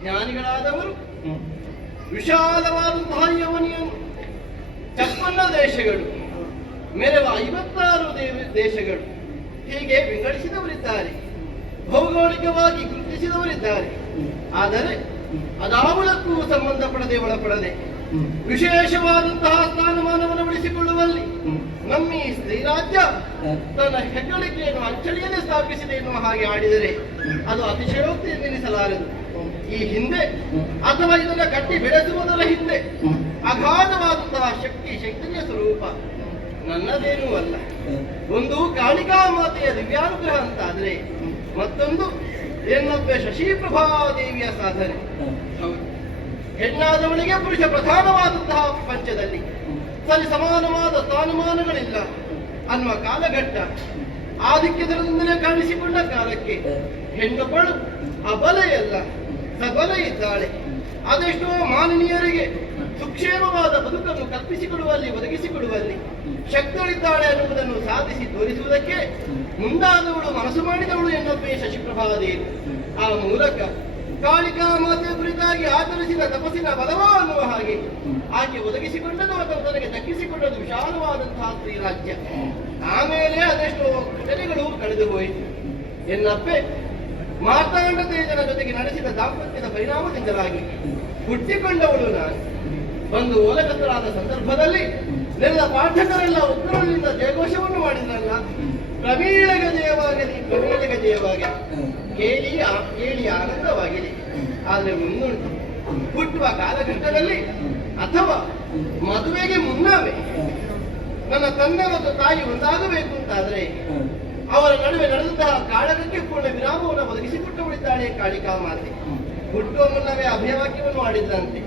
ಜ್ಞಾನಿಗಳಾದವರು ವಿಶಾಲವಾದಂತಹ ಯವನಿಯನ್ನು ಚಪ್ಪನ್ನ ದೇಶಗಳು ಮೆರವ ಐವತ್ತಾರು ದೇಶಗಳು ಹೀಗೆ ವಿಂಗಡಿಸಿದವರಿದ್ದಾರೆ. ಭೌಗೋಳಿಕವಾಗಿ ಗುರುತಿಸಿದವರಿದ್ದಾರೆ. ಆದರೆ ಅದಾವುಳಕ್ಕೂ ಸಂಬಂಧಪಡದೆ ಒಳಪಡದೆ ವಿಶೇಷವಾದಂತಹ ಸ್ಥಾನಮಾನವನ್ನು ಉಳಿಸಿಕೊಳ್ಳುವಲ್ಲಿ ನಮ್ಮ ಈ ಸ್ತ್ರೀರಾಜ್ಯ ತನ್ನ ಹೆಗ್ಗಳಿಕೆಯನ್ನು ಅಚ್ಚಳಿಯದೆ ಸ್ಥಾಪಿಸಿದೆ ಎನ್ನುವ ಹಾಗೆ ಆಡಿದರೆ ಅದು ಅತಿಶಯೋಕ್ತಿ ಎನ್ನಿಸಲಾರದು. ಈ ಹಿಂದೆ ಅಥವಾ ಇದನ್ನ ಕಟ್ಟಿ ಬೆಳೆಸುವುದರ ಹಿಂದೆ ಅಗಾಧವಾದಂತಹ ಶಕ್ತಿ ಶಕ್ತಿಯ ಸ್ವರೂಪ ನನ್ನದೇನೂ ಅಲ್ಲ. ಒಂದು ಕಾಳಿಕಾ ಮಾತೆಯ ದಿವ್ಯಾನುಗ್ರಹ ಅಂತ ಆದ್ರೆ ಮತ್ತೊಂದು ಎನ್ನೊಬ್ಬ ಶಶಿಪ್ರಭಾದೇವಿಯ ಸಾಧನೆ. ಹೌದು. ಹೆಣ್ಣಾದವಳಿಗೆ ಪುರುಷ ಪ್ರಧಾನವಾದಂತಹ ಪ್ರಪಂಚದಲ್ಲಿ ಸರಿ ಸಮಾನವಾದ ಸ್ಥಾನಮಾನಗಳಿಲ್ಲ ಅನ್ನುವ ಕಾಲಘಟ್ಟ. ಆಧಿಕ್ಯದಿಂದಲೇ ಕಾಣಿಸಿಕೊಂಡ ಕಾಲಕ್ಕೆ ಹೆಣ್ಣುಗಳು ಅಬಲೆಯಲ್ಲ ಸಬಲ ಇದ್ದಾಳೆ. ಅದೆಷ್ಟೋ ಮಾನನೀಯರಿಗೆ ಸುಕ್ಷೇಮವಾದ ಬದುಕನ್ನು ಕಲ್ಪಿಸಿಕೊಡುವಲ್ಲಿ ಒದಗಿಸಿಕೊಡುವಲ್ಲಿ ಶಕ್ತಳಿದ್ದಾಳೆ ಅನ್ನುವುದನ್ನು ಸಾಧಿಸಿ ತೋರಿಸುವುದಕ್ಕೆ ಮುಂದಾದವಳು ಮನಸ್ಸು ಮಾಡಿದವಳು ಎನ್ನೊಬ್ಬೆ ಶಶಿಪ್ರಭಾದೇವಿ ಆ ಮೂಲಕ ಕಾಳಿಕಾ ಮಾತೆ ಕುರಿತಾಗಿ ಆಚರಿಸಿದ ತಪಸ್ಸಿನ ಬಲವ ಅನ್ನುವ ಹಾಗೆ ಆಕೆ ಒದಗಿಸಿಕೊಂಡದು ಅಥವಾ ತನಗೆ ದಕ್ಕಿಸಿಕೊಂಡದು ವಿಶಾಲವಾದಂತಹ ಶ್ರೀರಾಜ್ಯ ಆಮೇಲೆ ಅದೆಷ್ಟು ಘಟನೆಗಳು ಕಳೆದು ಹೋಯಿತು. ಎನ್ನಪ್ಪೆ ಮಾರ್ತಾಂಡ ತೇಜನ ಜೊತೆಗೆ ನಡೆಸಿದ ದಾಂಪತ್ಯದ ಪರಿಣಾಮದಿಂದಲಾಗಿ ಹುಟ್ಟಿಕೊಂಡವಳು ನಾನು. ಒಂದು ಓಲಕತ್ತರಾದ ಸಂದರ್ಭದಲ್ಲಿ ನೆಲ್ಲ ಪಾಠಕರೆಲ್ಲ ಉತ್ತರದಿಂದ ಜಯಘೋಷವನ್ನು ಮಾಡಿದ್ರಲ್ಲ ಪ್ರವೀಳಗ ಜಯವಾಗಲಿ ಪ್ರವೀಳಗ ಜಯವಾಗಲಿ ಕೇಳಿ ಕೇಳಿ ಆನಂದವಾಗಿದೆ. ಆದ್ರೆ ಮುಂದುಂಟು ಹುಟ್ಟುವ ಕಾಲಘಟ್ಟದಲ್ಲಿ ಅಥವಾ ಮದುವೆಗೆ ಮುನ್ನವೇ ನನ್ನ ತಂದೆ ಮತ್ತು ತಾಯಿ ಒಂದಾಗಬೇಕು ಅಂತಾದ್ರೆ ಅವರ ನಡುವೆ ನಡೆದಂತಹ ಕಾಳಗಕ್ಕೆ ಪೂರ್ಣ ವಿರಾಮವನ್ನು ಒದಗಿಸಿಕೊಟ್ಟವಳಿದ್ದಾಳೆ ಕಾಳಿಕಾ ಮಾತೆ. ಹುಟ್ಟುವ ಮುನ್ನವೇ ಅಭಯವಾಕ್ಯವನ್ನು ಮಾಡಿದ್ದಂತೆ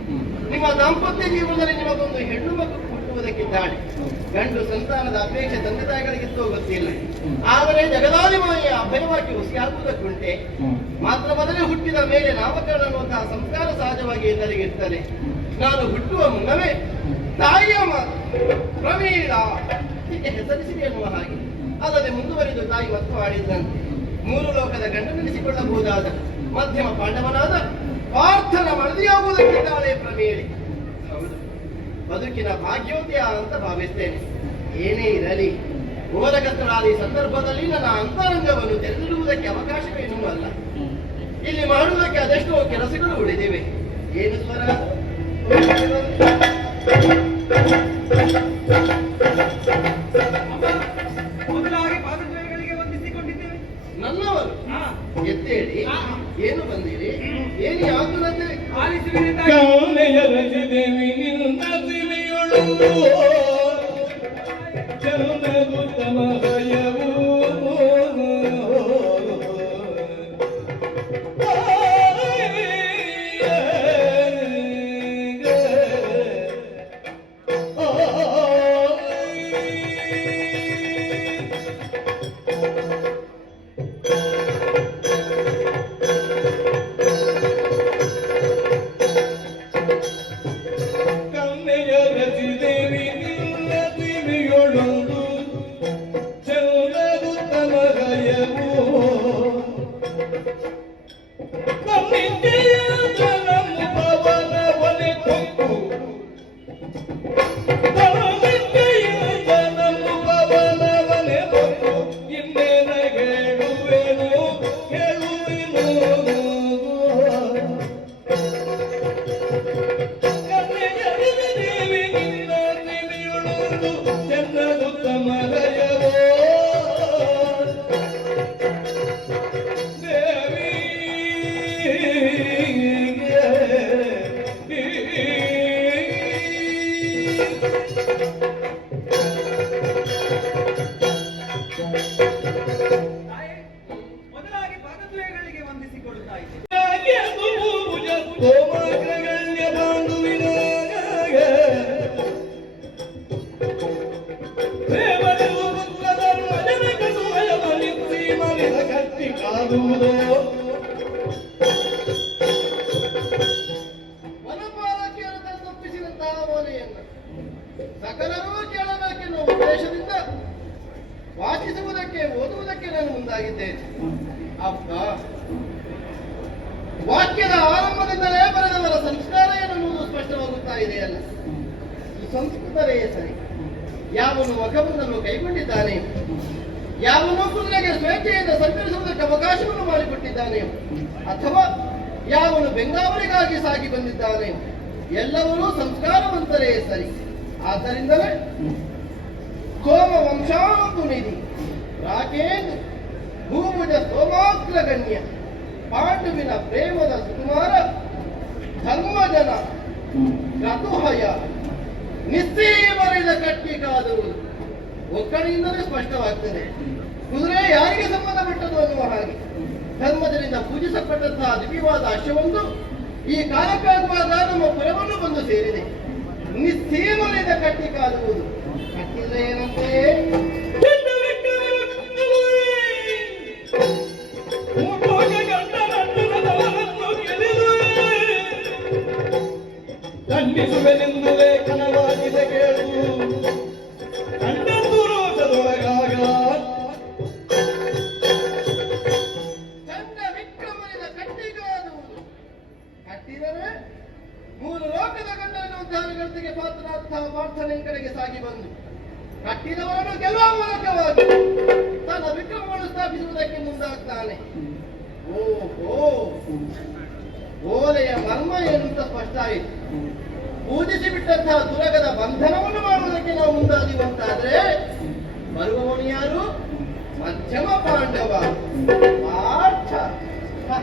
ನಿಮ್ಮ ದಾಂಪತ್ಯ ಜೀವನದಲ್ಲಿ ನಿಮಗೊಂದು ಹೆಣ್ಣು ಮಗು ಹುಟ್ಟುವುದಕ್ಕಿದ್ದಾಳೆ. ಗಂಡು ಸಂತಾನದ ಅಪೇಕ್ಷೆ ತಂದೆ ತಾಯಿಗಳಿಗಿತ್ತು ಗೊತ್ತಿಲ್ಲ ಆದರೆ ಜಗದಾದಿಮಾಯ ಅಭಯವಾಕ್ಯ ಹುಸಿಯಾಗುವುದಕ್ಕುಂಟೆ. ಮಾತ್ರ ಮೊದಲೇ ಹುಟ್ಟಿದ ಮೇಲೆ ನಾಮಕರಣ ಅನ್ನುವಂತಹ ಸಂಸ್ಕಾರ ಸಹಜವಾಗಿ ಎಲ್ಲರಿಗೆ ಇರ್ತದೆ. ನಾನು ಹುಟ್ಟುವ ಮುನ್ನವೇ ತಾಯಿಯ ಮಾತು ಹೀಗೆ ಹೆಸರಿಸಿದೆ ಎನ್ನುವ ಹಾಗೆ. ಅಲ್ಲದೆ ಮುಂದುವರಿದು ತಾಯಿ ಮತ್ತು ಆಡಿದ್ದಂತೆ ಮೂರು ಲೋಕದ ಗಂಡನೆನಿಸಿಕೊಳ್ಳಬಹುದಾದ ಮಧ್ಯಮ ಪಾಂಡವನಾದ ಪಾರ್ಥನ ಮಳದಿಯಾಗುವುದಕ್ಕಿದ್ದಾಳೆ ಪ್ರವೀಣಿ. ಹೌದು. ಬದುಕಿನ ಭಾಗ್ಯೋದಯ ಅಂತ ಭಾವಿಸ್ತೇನೆ. ಏನೇ ಇರಲಿ ಓದಕತ್ತರಾದ ಈ ಸಂದರ್ಭದಲ್ಲಿ ನನ್ನ ಅಂತರಂಗವನ್ನು ತೆರೆದಿಡುವುದಕ್ಕೆ ಅವಕಾಶವೇನೂ ಅಲ್ಲ. ಇಲ್ಲಿ ಮಾಡುವುದಕ್ಕೆ ಅದೆಷ್ಟೋ ಕೆಲಸಗಳು ಉಳಿದಿವೆ. ಏನು ಸ್ವರ? ಮೊದಲಾಗಿ ಪಾದದ್ವಯಗಳಿಗೆ ವಂದಿಸಿಕೊಂಡಿದ್ದೇವೆ. ನನ್ನವರು? ಹಾ. ಎತ್ತೇಳಿ ಏನು ಬಂದಿರಿ দেব ಕಟ್ಟಿ ಕಾದುವುದೋ ವನಪಾಲಕಿಯರನ್ನು ತಪ್ಪಿಸಿದಂತಹ ಸಕಲರು ಸಕಲರೂ ಕೇಳಬೇಕೆನ್ನುವ ಉದ್ದೇಶದಿಂದ ವಾಚಿಸುವುದಕ್ಕೆ ಓದುವುದಕ್ಕೆ ನಾನು ಮುಂದಾಗಿದ್ದೇನೆ. ಅಪ್ಪ, ವಾಕ್ಯದ ಆರಂಭದಿಂದಲೇ ಬರೆದವರ ಸಂಸ್ಕಾರ ಎನ್ನುವುದು ಸ್ಪಷ್ಟವಾಗುತ್ತಾ ಇದೆಯಲ್ಲ? ಈ ಸಂಸ್ಕೃತರೇ ಸರಿ. ಯಾವನು ವಕವನ್ನನ್ನು ಕೈಗೊಂಡಿದ್ದಾನೆ? ಯಾವನು ನೌಕರನಿಗೆ ಸ್ವೇಚ್ಛೆಯಿಂದ ಸಂಚರಿಸುವುದಕ್ಕೆ ಅವಕಾಶವನ್ನು ಮಾಡಿಕೊಟ್ಟಿದ್ದಾನೆ. ಅಥವಾ ಯಾವನು ಬೆಂಗಾವಲಿಗಾಗಿ ಸಾಗಿ ಬಂದಿದ್ದಾನೆ. ಎಲ್ಲವರೂ ಸಂಸ್ಕಾರವಂತರೇ ಸರಿ. ಆದ್ದರಿಂದಲೇ ಸೋಮ ವಂಶಾನುನಿಧಿ ರಾಕೇಂದ್ರ ಭೂಮುಜ ಸೋಮಾಗ್ರಗಣ್ಯ. ಪಾಂಡುವಿನ ಪ್ರೇಮದ ಸುಕುಮಾರ ಧರ್ಮಜನ ಕತುಹಯ ನಿಶ್ಚಯವರಿದ ಕಟ್ಟಿ ಕಾದುವುದು ಒಕ್ಕಣಿಯಿಂದಲೇ ಸ್ಪಷ್ಟವಾಗ್ತದೆ. ಕುದುರೆ ಯಾರಿಗೆ ಸಂಬಂಧಪಟ್ಟದು ಅನ್ನುವ ಹಾಗೆ. ಧರ್ಮದಿಂದ ಪೂಜಿಸಲ್ಪಟ್ಟಂತಹ ದಿವ್ಯವಾದ ಅಶ್ವವೊಂದು ಈ ಕಾಲಕ್ಕಾಗುವಾಗ ನಮ್ಮ ಪುರವನ್ನು ಬಂದು ಸೇರಿದೆ. ನಿಶ್ಚಯವರಿದ ಕಟ್ಟಿ ಕಾಲುವುದು. ಕಟ್ಟಿದ್ರೆ ಏನಂತೆ? ಮುಂದಾಗ್ತಾನೆ ಓಹೋ ಓಲೆಯ ಮರ್ಮ ಏನು ಅಂತ ಸ್ಪಷ್ಟ ಆಯಿತು. ಪೂಜಿಸಿ ಬಿಟ್ಟಂತಹ ದುರಗದ ಬಂಧನವನ್ನು ಮಾಡುವುದಕ್ಕೆ ನಾವು ಮುಂದಾದಿವಂತಾದ್ರೆ ಬರುವವನು ಯಾರು? ಮಧ್ಯಮ ಪಾಂಡವ. ಪಾರ್ಥ. ಹ.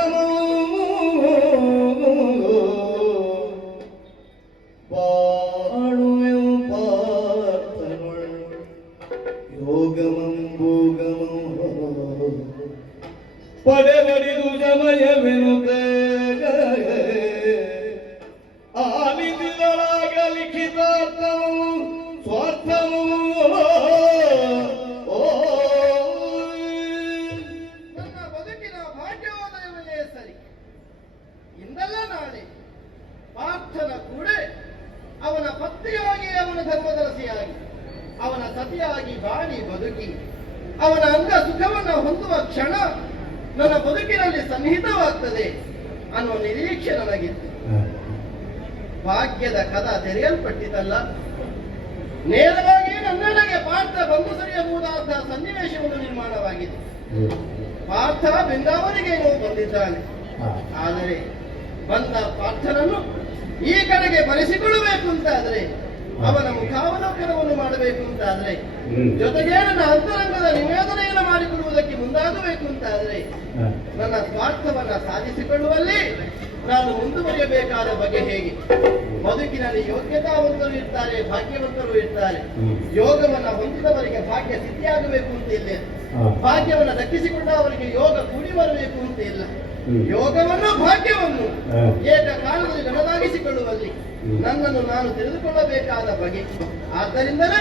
Chegamos! ತೆರೆಯಲ್ಪಟ್ಟಿತಲ್ಲ ನೇರವಾಗಿ ನನ್ನೆಡೆಗೆ ಪಾರ್ಥ ಬಂದು ಸರಿಯಬಹುದಾದ ಸನ್ನಿವೇಶವನ್ನು ನಿರ್ಮಾಣವಾಗಿದೆ. ಪಾರ್ಥ ಬೆಂಗಾವಲಿಗೆ ಬಂದಿದ್ದಾನೆ. ಆದರೆ ಬಂದ ಪಾರ್ಥನನ್ನು ಈ ಕಡೆಗೆ ಬರೆಸಿಕೊಳ್ಳಬೇಕು ಅಂತಾದ್ರೆ ಅವನ ಮುಖಾವಲೋಕನವನ್ನು ಮಾಡಬೇಕು ಅಂತಾದ್ರೆ ಜೊತೆಗೆ ನನ್ನ ಅಂತರಂಗದ ನಿವೇದನೆಯನ್ನು ಮಾಡಿಕೊಳ್ಳುವುದಕ್ಕೆ ಮುಂದಾಗಬೇಕು ಅಂತಾದ್ರೆ ನನ್ನ ಸ್ವಾರ್ಥವನ್ನ ಸಾಧಿಸಿಕೊಳ್ಳುವಲ್ಲಿ ನಾನು ಮುಂದುವರಿಯಬೇಕಾದ ಬಗೆ ಹೇಗೆ? ಬದುಕಿನಲ್ಲಿ ಯೋಗ್ಯತಾವಂತರು ಇರ್ತಾರೆ ಭಾಗ್ಯವಂತರು ಇರ್ತಾರೆ. ಯೋಗವನ್ನ ಹೊಂದಿದವರಿಗೆ ಭಾಗ್ಯ ಸಿದ್ಧಿಯಾಗಬೇಕು ಅಂತ ಇಲ್ಲ. ಭಾಗ್ಯವನ್ನ ದಕ್ಕಿಸಿಕೊಂಡ ಅವರಿಗೆ ಯೋಗ ಕೂಡಿ ಬರಬೇಕು ಅಂತ ಇಲ್ಲ. ಯೋಗವನ್ನು ಭಾಗ್ಯವನ್ನು ಏಕಕಾಲದಲ್ಲಿ ನನದಾಗಿಸಿಕೊಳ್ಳುವಲ್ಲಿ ನನ್ನನ್ನು ನಾನು ತಿಳಿದುಕೊಳ್ಳಬೇಕಾದ ಬಗೆ. ಆದ್ದರಿಂದಲೇ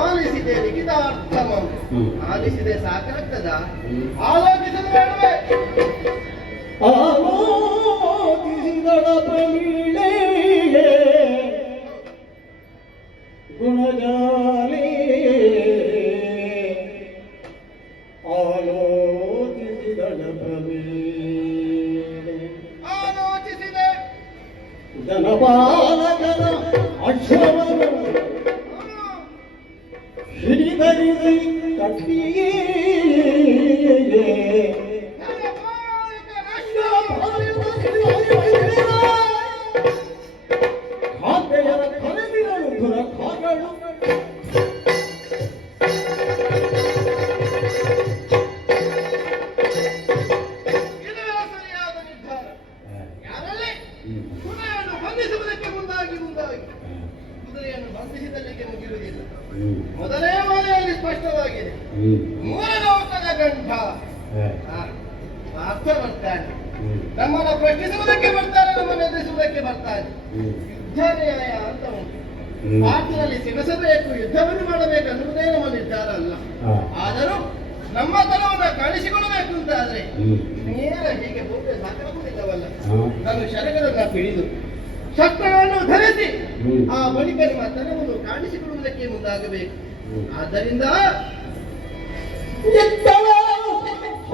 ಆಲಿಸಿದೆ ಲಿಖಿತಾರ್ಥಮಂ. ಆಲಿಸಿದೆ ಸಾಕಾಗ್ತದ ಆಲೋಚಿಸಲು ಬೇಡವೇ? ಪಾರ್ಥ ಬರ್ತಾನೆ. ನಮ್ಮನ್ನು ಪ್ರಶ್ನಿಸುವುದಕ್ಕೆ ಬರ್ತಾನೆ ನಮ್ಮನ್ನು ಎದುರಿಸುವುದಕ್ಕೆ ಬರ್ತಾನೆ. ಯುದ್ಧ ನ್ಯಾಯ ಅಂತ ಉಂಟು. ಭಾರತದಲ್ಲಿ ಸಿಗಸಬೇಕು ಯುದ್ಧವನ್ನು ಮಾಡಬೇಕು ಅನ್ನುವುದೇ ನಮ್ಮ ನಿರ್ಧಾರ ಅಲ್ಲ. ಆದರೂ ನಮ್ಮ ತನವನ್ನು ಕಾಣಿಸಿಕೊಳ್ಳಬೇಕು ಅಂತಾದ್ರೆ ನೇರ ಹೀಗೆ ಹೋದ್ರೆ ಸಾಕಾಗುವುದಿಲ್ಲವಲ್ಲ. ನಾನು ಶರಗಳನ್ನ ಹಿಡಿದು ಶಸ್ತ್ರಗಳನ್ನು ಧರಿಸಿ ಆ ಬಳಿಕ ನಿಮ್ಮ ತನವನ್ನು ಕಾಣಿಸಿಕೊಳ್ಳುವುದಕ್ಕೆ ಮುಂದಾಗಬೇಕು. ಆದ್ದರಿಂದ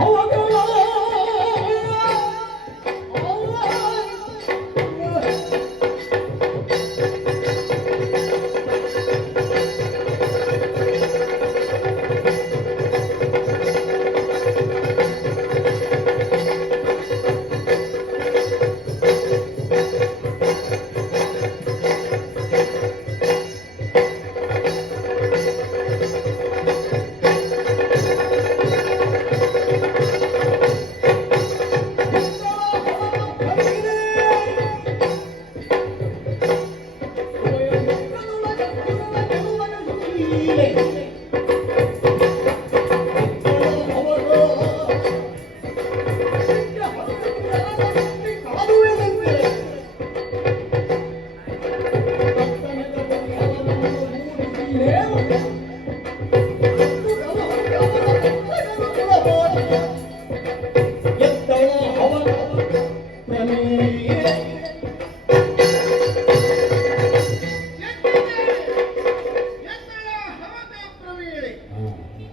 Oh, okay.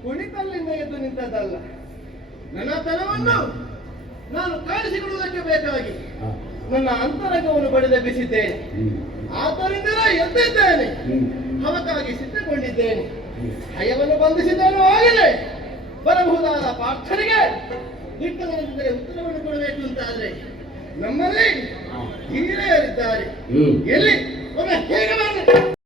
ಕುಳಿತಲ್ಲಿಂದ ಎದ್ದು ನಿಂತದ್ದಲ್ಲ. ನನ್ನ ತನವನ್ನು ನಾನು ಕಾಣಿಸಿಕೊಳ್ಳುವುದಕ್ಕೆ ಬೇಕಾಗಿ ನನ್ನ ಅಂತರಂಗವನ್ನು ಬಡಿದೆಬ್ಬಿಸಿದ್ದೇನೆ ಆದ್ದರಿಂದಲೇ ಎದ್ದಿದ್ದೇನೆ. ಅವಕ್ಕಾಗಿ ಸಿದ್ಧಗೊಂಡಿದ್ದೇನೆ. ಭಯವನ್ನು ಬಂಧಿಸಿದ್ದನೂ ಆಗಲಿ ಬರಬಹುದಾದ ಪ್ರಾರ್ಥನೆಗೆ ದಿಟ್ಟವಾಗಿದ್ದರೆ ಉತ್ತರವನ್ನು ಕೊಡಬೇಕು ಅಂತ ಆದ್ರೆ ನಮ್ಮಲ್ಲಿ ಹಿರಿಯರಿದ್ದಾರೆ ಎಲ್ಲಿ? ಒಮ್ಮೆ ಹೇಗೆ